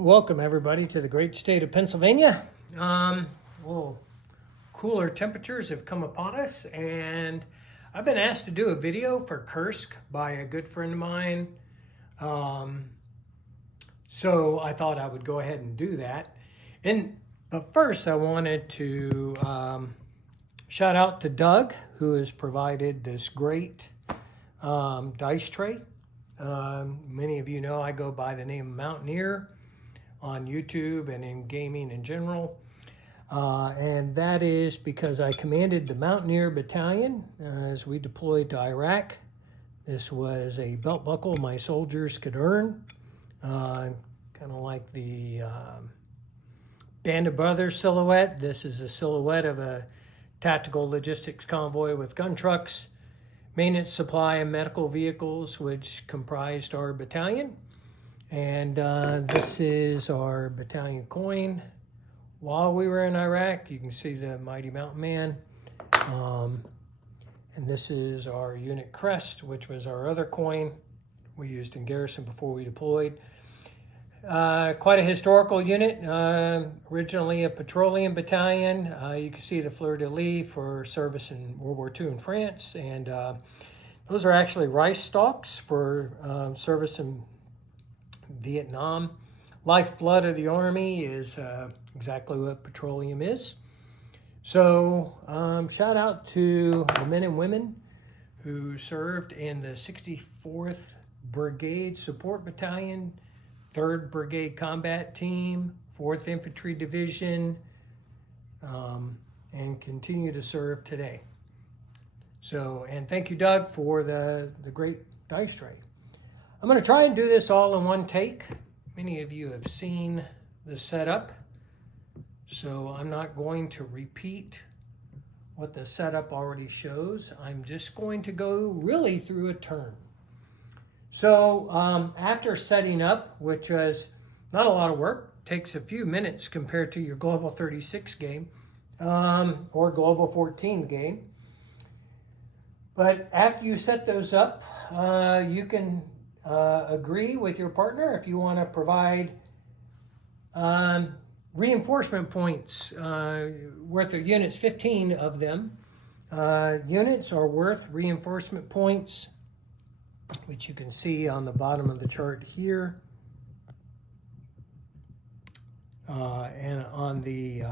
Welcome everybody to the great state of Pennsylvania. Little cooler temperatures have come upon us, and I've been asked to do a video for Kursk by a good friend of mine. So I thought I would go ahead and do that. But first I wanted to shout out to Doug, who has provided this great dice tray. Many of you know I go by the name of Mountaineer on YouTube and in gaming in general. And that is because I commanded the Mountaineer Battalion as we deployed to Iraq. This was a belt buckle my soldiers could earn, kind of like the Band of Brothers silhouette. This is a silhouette of a tactical logistics convoy with gun trucks, maintenance, supply, and medical vehicles, which comprised our battalion. And this is our battalion coin. While we were in Iraq, you can see the mighty mountain man. And this is our unit crest, which was our other coin we used in garrison before we deployed. Quite a historical unit, originally a petroleum battalion. You can see the fleur-de-lis for service in World War II in France. And those are actually rice stalks for service in Vietnam. Lifeblood of the Army is exactly what petroleum is. So shout out to the men and women who served in the 64th Brigade Support Battalion, 3rd Brigade Combat Team, 4th Infantry Division, and continue to serve today. So, and thank you, Doug, for the great dice tray. I'm going to try and do this all in one take. Many of you have seen the setup, so I'm not going to repeat what the setup already shows. I'm just going to go really through a turn. So after setting up, which was not a lot of work, takes a few minutes compared to your Global 36 game or Global 14 game. But after you set those up, you can agree with your partner if you want to provide reinforcement points worth of units, 15 of them. Units are worth reinforcement points, which you can see on the bottom of the chart here. And on the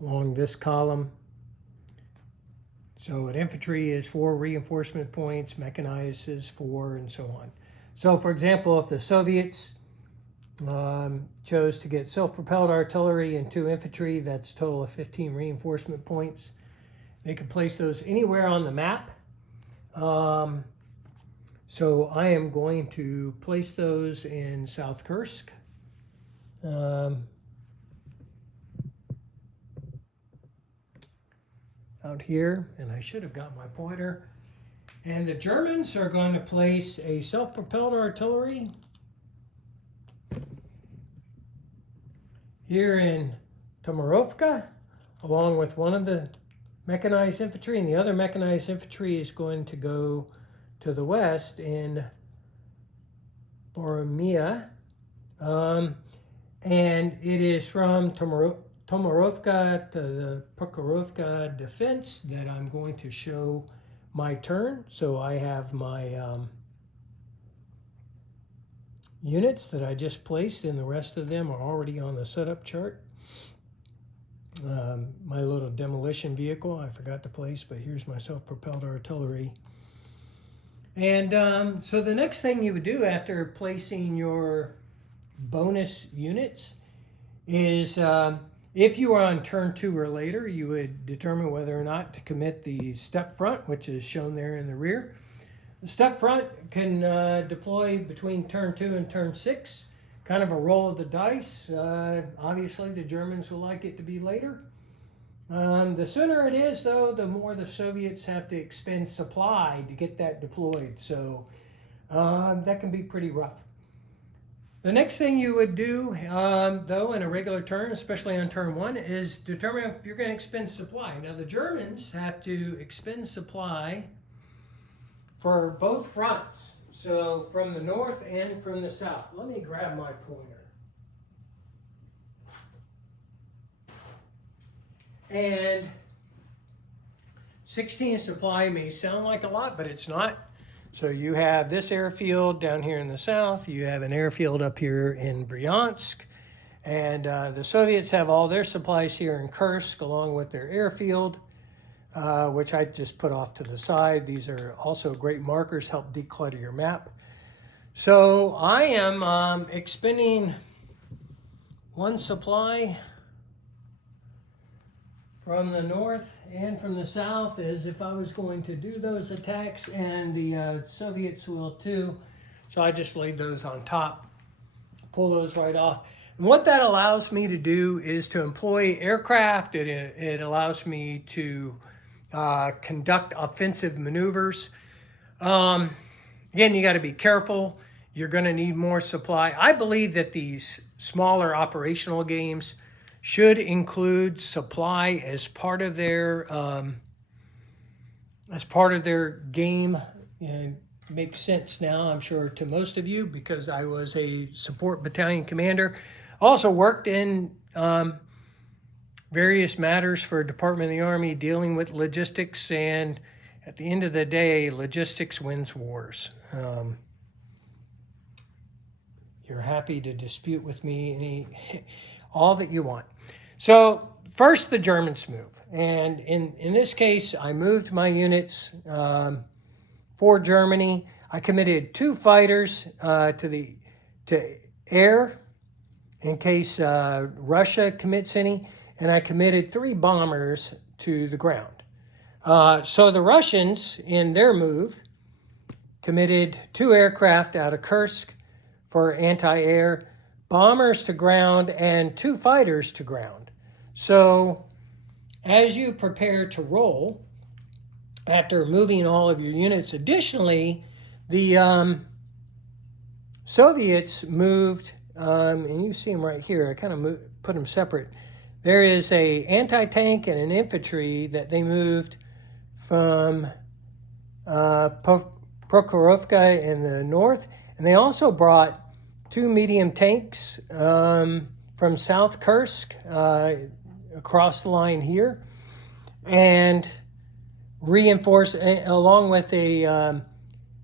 along this column. So an infantry is 4 reinforcement points, mechanized is 4, and so on. So for example, if the Soviets chose to get self-propelled artillery and 2 infantry, that's a total of 15 reinforcement points. They could place those anywhere on the map. So I am going to place those in South Kursk. Out here, and I should have got my pointer. And the Germans are going to place a self-propelled artillery here in Tomarovka, along with one of the mechanized infantry, and the other mechanized infantry is going to go to the west in Boromia. And it is from Tomarovka to the Prokhorovka defense that I'm going to show my turn. So I have my units that I just placed, and the rest of them are already on the setup chart. My little demolition vehicle I forgot to place, but here's my self-propelled artillery. And so the next thing you would do after placing your bonus units is if you are on turn 2 or later, you would determine whether or not to commit the step front, which is shown there in the rear. The step front can deploy between turn 2 and turn 6, kind of a roll of the dice. Obviously, the Germans will like it to be later. The sooner it is, though, the more the Soviets have to expend supply to get that deployed. So that can be pretty rough. The next thing you would do, though, in a regular turn, especially on turn 1, is determine if you're going to expend supply. Now, the Germans have to expend supply for both fronts. So from the north and from the south. Let me grab my pointer. And 16 supply may sound like a lot, but it's not. So you have this airfield down here in the south. You have an airfield up here in Bryansk. And the Soviets have all their supplies here in Kursk, along with their airfield, which I just put off to the side. These are also great markers, help declutter your map. So I am expending one supply from the north and from the south as if I was going to do those attacks, and the Soviets will too. So I just laid those on top, pull those right off. And what that allows me to do is to employ aircraft. It allows me to conduct offensive maneuvers. Again, you got to be careful. You're going to need more supply. I believe that these smaller operational games should include supply as part of their game. And it makes sense now, I'm sure, to most of you, because I was a support battalion commander. Also worked in various matters for Department of the Army dealing with logistics, and at the end of the day, logistics wins wars. You're happy to dispute with me all that you want. So first, the Germans move. And in this case, I moved my units for Germany. I committed 2 fighters to air in case Russia commits any, and I committed 3 bombers to the ground. So the Russians, in their move, committed 2 aircraft out of Kursk for anti-air, bombers to ground, and 2 fighters to ground. So as you prepare to roll, after moving all of your units, additionally, the Soviets moved, and you see them right here, I kind of put them separate. There is a anti-tank and an infantry that they moved from Prokhorovka in the north, and they also brought 2 medium tanks from South Kursk across the line here, and reinforced along with a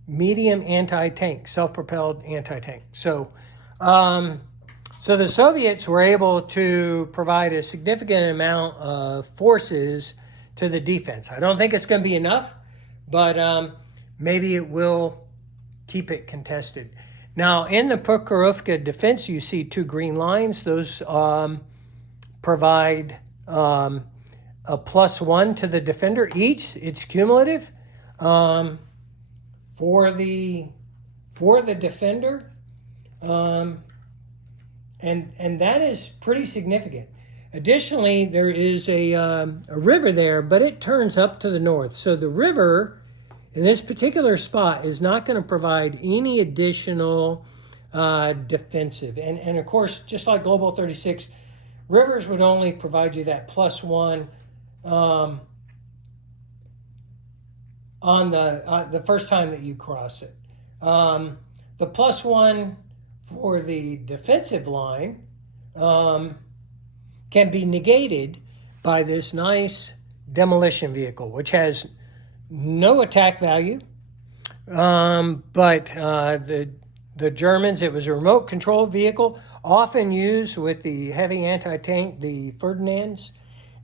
medium anti-tank, self-propelled anti-tank. So the Soviets were able to provide a significant amount of forces to the defense. I don't think it's going to be enough, but maybe it will keep it contested. Now, in the Prokhorovka defense, you see 2 green lines. Those provide a +1 to the defender each. It's cumulative for the defender, and that is pretty significant. Additionally, there is a river there, but it turns up to the north. So the river in this particular spot is not going to provide any additional defensive. And of course, just like Global 36, rivers would only provide you that +1 on the first time that you cross it. The +1 for the defensive line can be negated by this nice demolition vehicle, which has no attack value, but the Germans, it was a remote control vehicle, often used with the heavy anti-tank, the Ferdinands,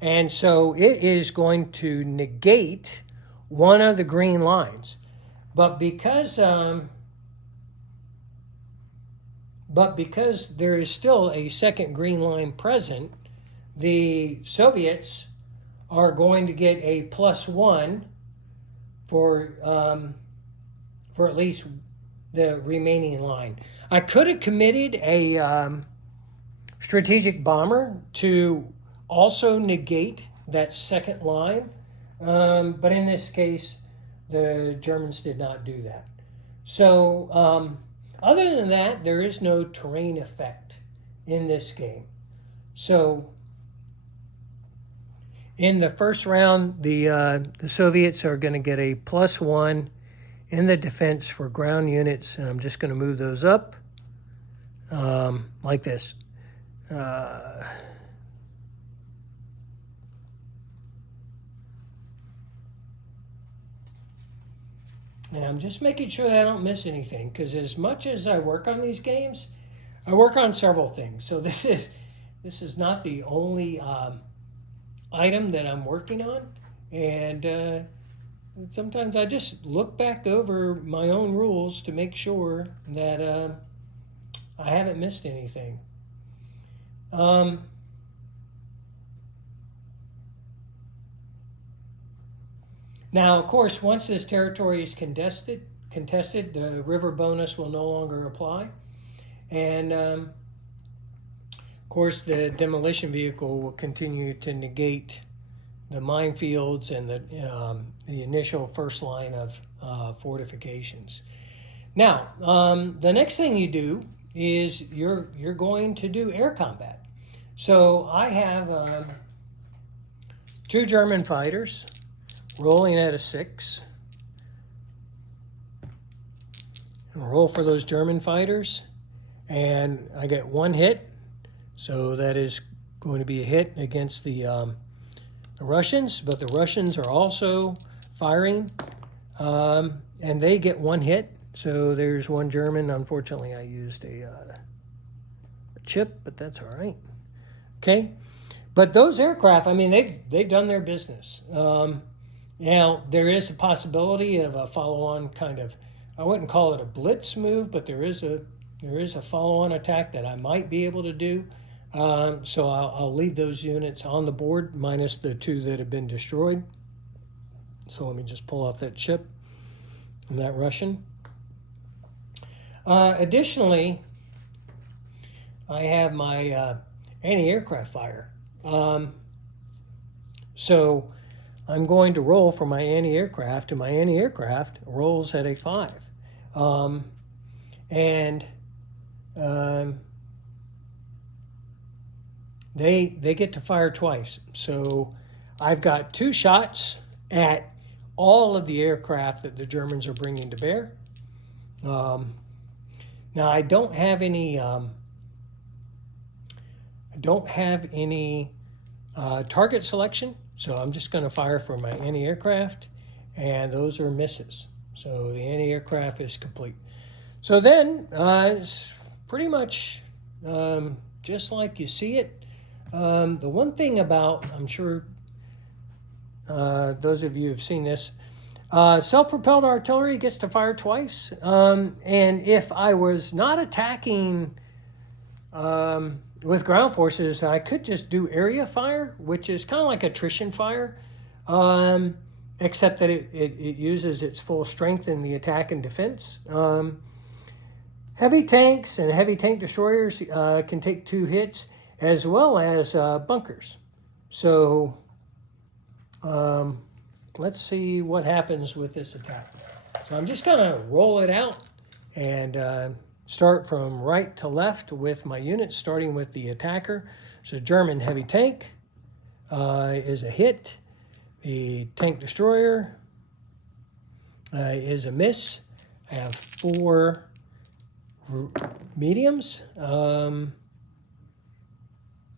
and so it is going to negate one of the green lines. But because there is still a second green line present, the Soviets are going to get a +1 for at least the remaining line. I could have committed a strategic bomber to also negate that second line, but in this case, the Germans did not do that. So other than that, there is no terrain effect in this game. So in the first round, the Soviets are going to get a +1 in the defense for ground units, and I'm just going to move those up like this. And I'm just making sure that I don't miss anything, because as much as I work on these games, I work on several things. So this is not the only item that I'm working on, and sometimes I just look back over my own rules to make sure that I haven't missed anything. Now, of course, once this territory is contested, the river bonus will no longer apply. And, of course, the demolition vehicle will continue to negate the minefields and the initial first line of fortifications. Now, the next thing you do is you're going to do air combat. So I have 2 German fighters rolling at a 6. And roll for those German fighters, and I get 1 hit, so that is going to be a hit against the Russians, but the Russians are also firing, and they get 1 hit, so there's 1 German. Unfortunately, I used a chip, but that's all right. Okay, but those aircraft, I mean, they've done their business. Now, there is a possibility of a follow-on kind of, I wouldn't call it a blitz move, but there is a follow-on attack that I might be able to do. So I'll leave those units on the board, minus the 2 that have been destroyed. So let me just pull off that chip and that Russian. Additionally, I have my anti-aircraft fire. So I'm going to roll for my anti-aircraft, and my anti-aircraft rolls at a 5. They get to fire twice. So I've got 2 shots at all of the aircraft that the Germans are bringing to bear. Now I don't have any target selection. So I'm just going to fire for my anti-aircraft, and those are misses. So the anti-aircraft is complete. So then it's pretty much just like you see it. The one thing about, I'm sure those of you have seen this, self-propelled artillery gets to fire twice. And if I was not attacking with ground forces, I could just do area fire, which is kind of like attrition fire, except that it uses its full strength in the attack and defense. Heavy tanks and heavy tank destroyers can take 2 hits, as well as bunkers. So let's see what happens with this attack. So I'm just going to roll it out and start from right to left with my units, starting with the attacker. So German heavy tank is a hit. The tank destroyer is a miss. I have 4 mediums, and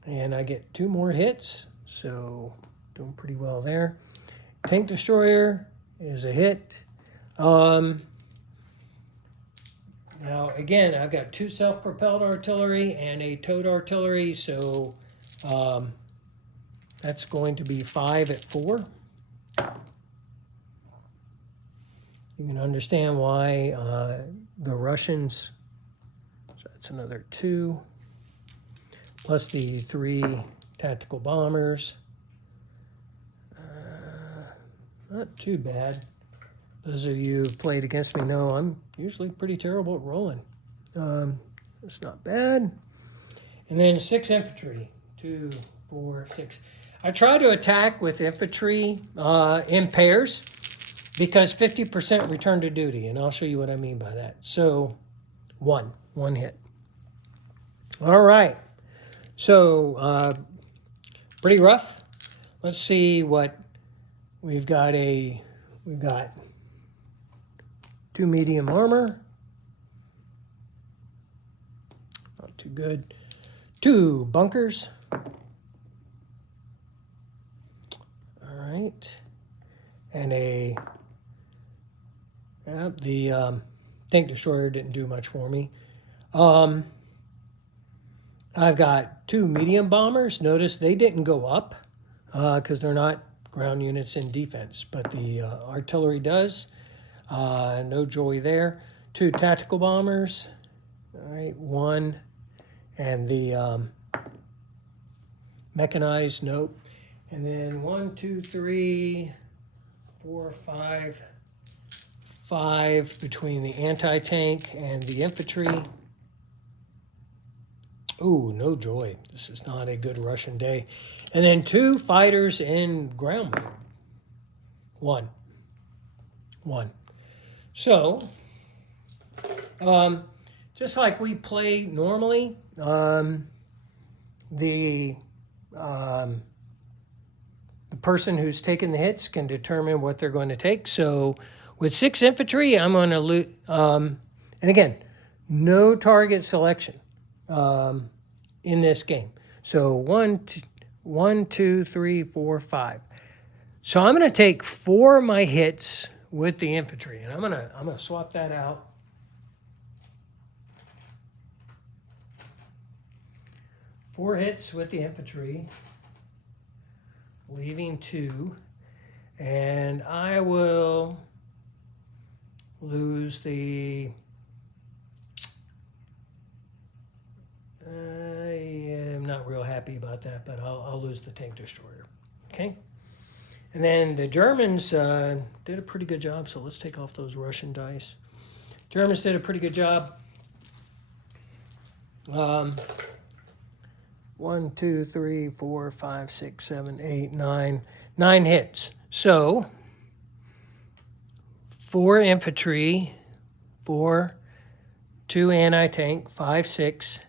I get 2 more hits, so doing pretty well there. Tank destroyer is a hit. Now, again, I've got 2 self-propelled artillery and a towed artillery, so that's going to be 5 at 4. You can understand why the Russians, so that's another 2, plus the 3 tactical bombers. Not too bad. Those of you who've played against me know I'm usually pretty terrible at rolling. It's not bad. And then 6 infantry. 2, 4, 6. I try to attack with infantry in pairs because 50% return to duty, and I'll show you what I mean by that. So 1 hit. All right. So pretty rough. Let's see what we've got. We've got 2 medium armor. Not too good. 2 bunkers. All right. And the tank destroyer didn't do much for me. I've got 2 medium bombers. Notice they didn't go up because they're not ground units in defense, but the artillery does. No joy there. 2 tactical bombers. All right, 1. And the mechanized, nope. And then 1, 2, 3, 4, 5 between the anti-tank and the infantry. Ooh, no joy. This is not a good Russian day. And then 2 fighters in ground mode. 1. So, just like we play normally, the person who's taking the hits can determine what they're going to take. So with 6 infantry, I'm going to lose, and again, no target selection in this game. So 1, 2, 3, 4, 5. So I'm going to take 4 of my hits with the infantry, and I'm gonna swap that out. Four hits with the infantry, leaving 2, and I will lose the. I am not real happy about that, but I'll lose the tank destroyer. Okay. And then the Germans did a pretty good job, so let's take off those Russian dice. Germans did a pretty good job. 1, 2, 3, 4, 5, 6, 7, 8, 9. 9 hits. So 4 infantry, 4, 2 anti-tank, 5, 6,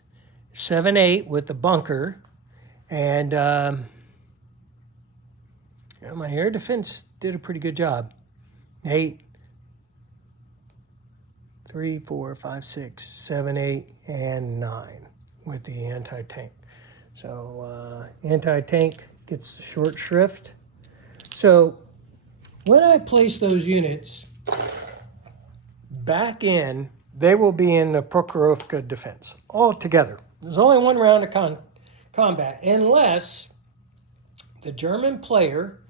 7, 8 with the bunker, and my air defense did a pretty good job. 8, 3, 4, 5, 6, 7, 8, and 9 with the anti-tank. So anti-tank gets the short shrift. So when I place those units back in, they will be in the Prokhorovka defense all together. There's only 1 round of combat, unless the German player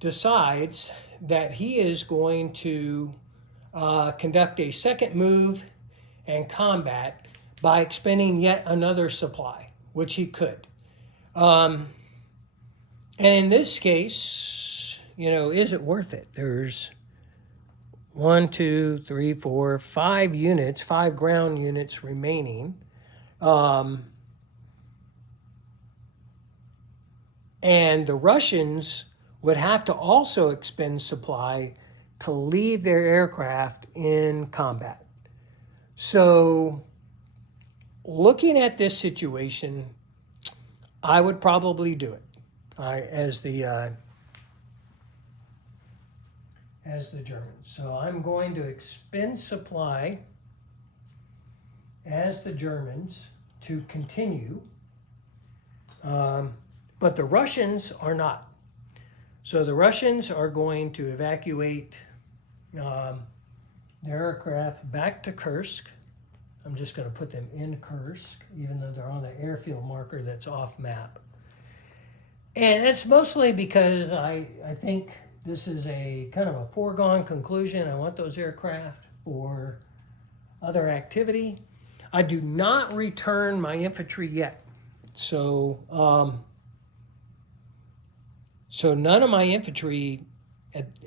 decides that he is going to conduct a second move and combat by expending yet another supply, which he could. And in this case, is it worth it? There's 1, 2, 3, 4, 5 units, 5 ground units remaining. And the Russians would have to also expend supply to leave their aircraft in combat. So looking at this situation, I would probably do it as the Germans. So I'm going to expend supply as the Germans to continue, but the Russians are not. So the Russians are going to evacuate their aircraft back to Kursk. I'm just going to put them in Kursk, even though they're on the airfield marker that's off map. And it's mostly because I think this is a kind of a foregone conclusion. I want those aircraft for other activity. I do not return my infantry yet. So none of my infantry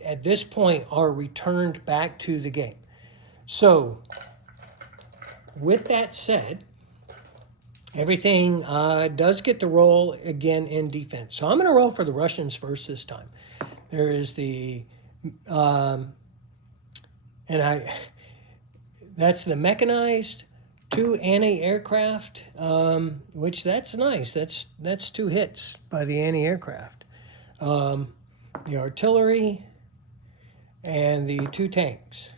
at this point are returned back to the game. So with that said, everything does get the roll again in defense. So I'm going to roll for the Russians first this time. There is the, that's the mechanized 2 anti-aircraft, which that's nice. That's 2 hits by the anti-aircraft. The artillery and the 2 tanks.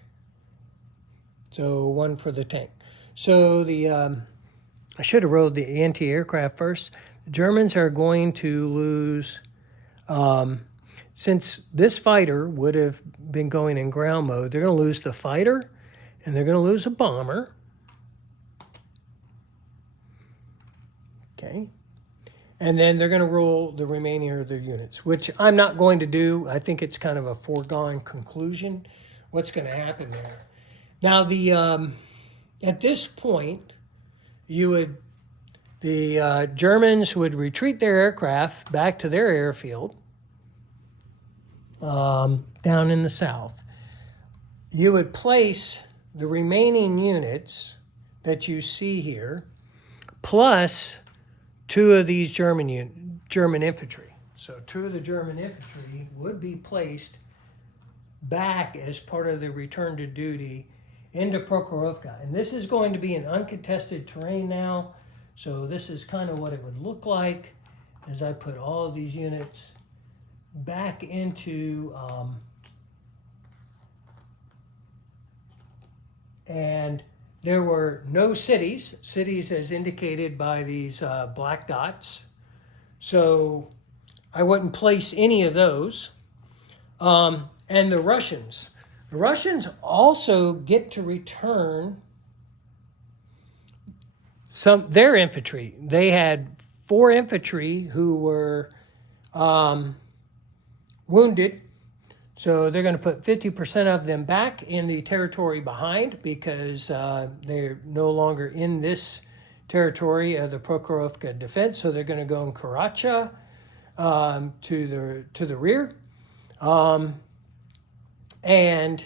So one for the tank. So I should have rolled the anti-aircraft first. The Germans are going to lose, since this fighter would have been going in ground mode, they're going to lose the fighter and they're going to lose a bomber. Okay. And then they're going to roll the remaining of their units, which I'm not going to do. I think it's kind of a foregone conclusion what's going to happen there. Now, at this point, the Germans would retreat their aircraft back to their airfield down in the south. You would place the remaining units that you see here, plus 2 of these German infantry. So 2 of the German infantry would be placed back as part of the return to duty into Prokhorovka. And this is going to be an uncontested terrain now. So this is kind of what it would look like as I put all of these units back into, and there were no cities as indicated by these black dots. So I wouldn't place any of those. And the Russians also get to return their infantry. They had 4 infantry who were wounded. So they're going to put 50% of them back in the territory behind because they're no longer in this territory of the Prokhorovka defense. So they're going to go in Karacha to the rear. And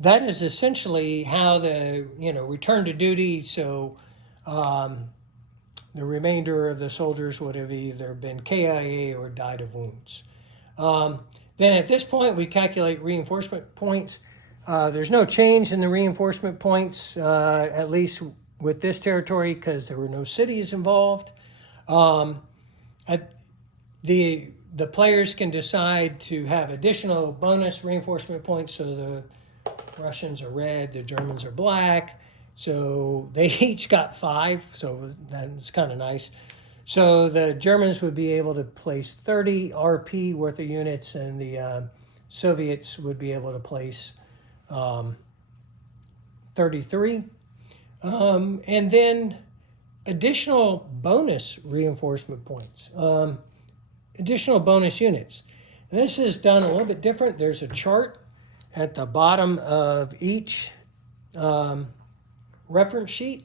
that is essentially how the return to duty. So the remainder of the soldiers would have either been KIA or died of wounds. Then at this point, we calculate reinforcement points. There's no change in the reinforcement points, at least with this territory, because there were no cities involved. The players can decide to have additional bonus reinforcement points. So the Russians are red, the Germans are black. So they each got 5. So that's kind of nice. So the Germans would be able to place 30 RP worth of units, and the Soviets would be able to place 33. And then additional bonus reinforcement points, additional bonus units. And this is done a little bit different. There's a chart at the bottom of each reference sheet,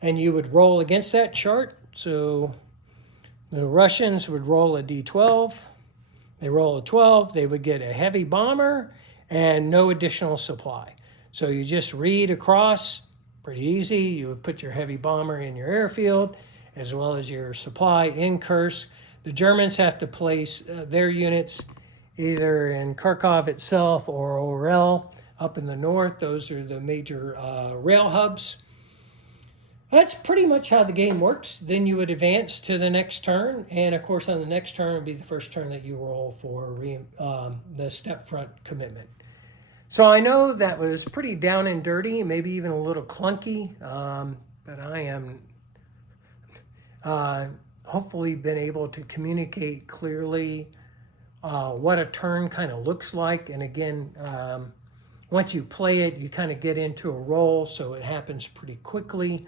and you would roll against that chart. So the Russians would roll a D12. They roll a 12. They would get a heavy bomber and no additional supply. So you just read across, pretty easy. You would put your heavy bomber in your airfield as well as your supply in Kursk. The Germans have to place their units either in Kharkov itself or Orel up in the north. Those are the major rail hubs. That's pretty much how the game works. Then you would advance to the next turn. And of course, on the next turn would be the first turn that you roll for the step front commitment. So I know that was pretty down and dirty, maybe even a little clunky, but I am hopefully been able to communicate clearly what a turn kind of looks like. And again, once you play it, you kind of get into a roll, so it happens pretty quickly.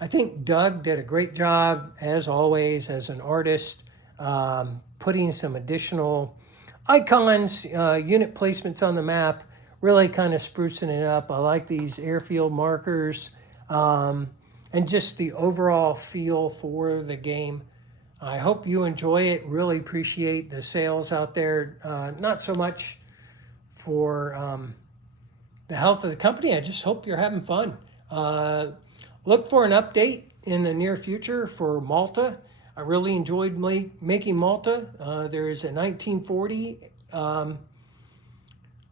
I think Doug did a great job, as always, as an artist, putting some additional icons, unit placements on the map, really kind of sprucing it up. I like these airfield markers and just the overall feel for the game. I hope you enjoy it. Really appreciate the sales out there. Not so much for the health of the company. I just hope you're having fun. Look for an update in the near future for Malta. I really enjoyed making Malta. There is a 1940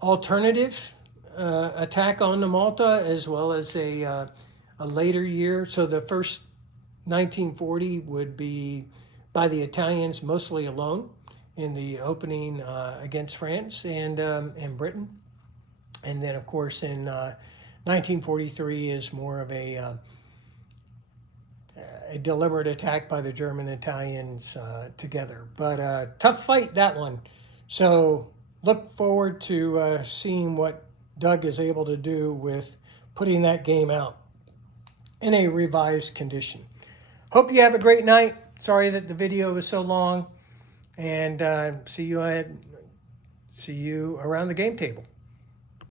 alternative attack on the Malta, as well as a later year. So the first 1940 would be by the Italians mostly alone in the opening against France and Britain. And then, of course, in 1943 is more of a deliberate attack by the German Italians together. But tough fight, that one. So look forward to seeing what Doug is able to do with putting that game out in a revised condition. Hope you have a great night. Sorry that the video was so long. And see you around the game table.